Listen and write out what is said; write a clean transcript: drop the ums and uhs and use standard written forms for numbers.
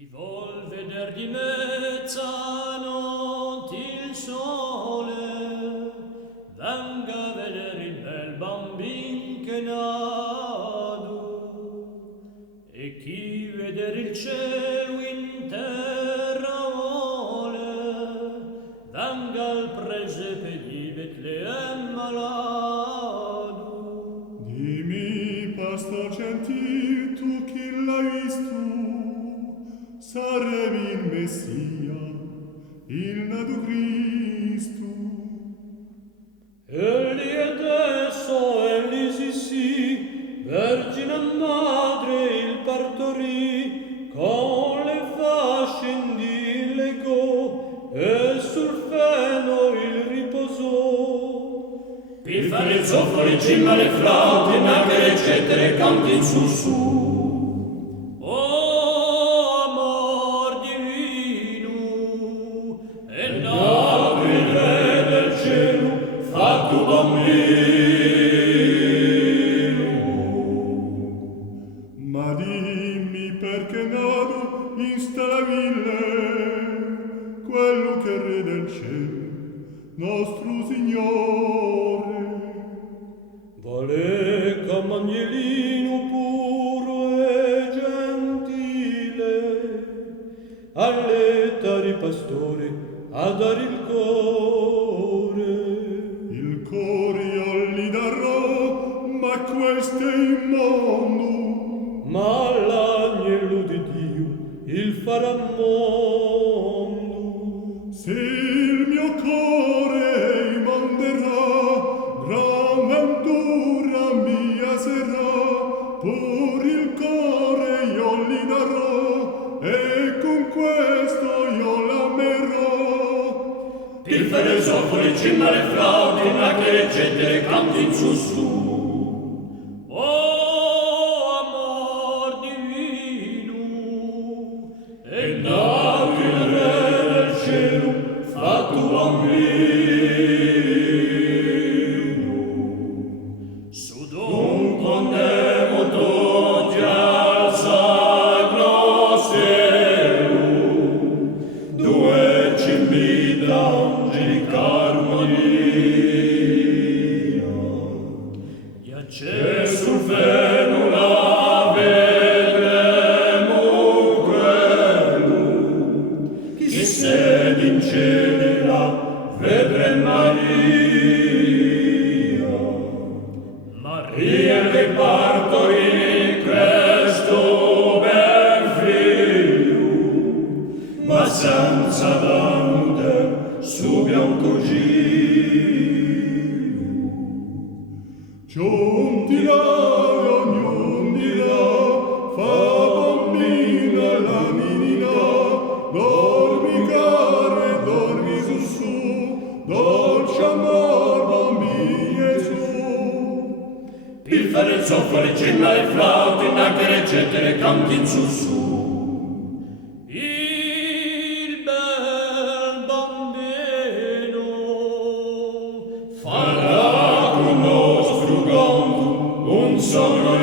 Chi vuol veder di mezzanotte il sole, venga a vedere il bel bambin che nato. E chi veder il cielo in terra vuole, venga al presepe di Betlem malato. Dimmi, pastor gentil, tu chi l'hai visto, sarevi il Messia, il nato Cristo. Egli adesso, egli sì, Vergine Madre il partorì, con le fasce indi legò, e sul feno il riposò. Piffano il zoffolo, il cimbale, le flauti, nacchere, eccetera, canti in su. Oh, amor divino, e nato il re del cielo, fatto bambino. Ma dimmi perché nato in stella ville, quello che è re del cielo, nostro Signore. Vale cammanielino puro e gentile, all'età pastore a dare il cuore. Il cuore io gli darò, ma questo è immondo. Ma l'agnello di Dio il farà mondo. Se il mio cuore manderà, gran ventura mia sarà, pur il cuore io gli darò, e con questo io l'amerò. Piffere, zoffoli, cimbale, flauti, nacchere, eccetera, canti in su. Oh, amor divino, e nato il re del cielo, fatto bambino. Su dunque andiamo tutti al sacro cielo, dove ci invita angelica armonia. E c'è sul feno la vedremo quello, chi sede in cielo là vedremo Maria. Maria che partorì questo bel figlio, ma senza danno su bianco giro. Giunti là, ognuno di là, fa bambina la ninina, dormi care, dormi su, dolce amor bambini Gesù. Piffere, zoffoli, cimbale, flauti, nacchere, eccetera, canti in su. Il bel bambino farà con nostro canto un sonno